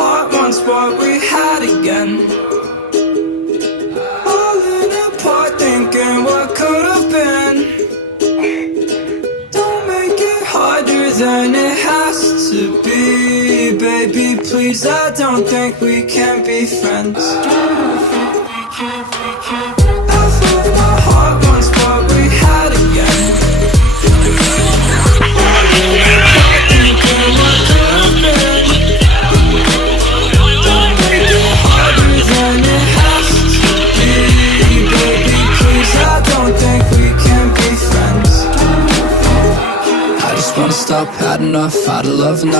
heart wants what we had again. Falling apart, thinking what could have been. Don't make it harder than it has to be. Baby, please, I don't think we can be friends. Half of my heart wants what we had again. Wanna stop, had enough, out of love now.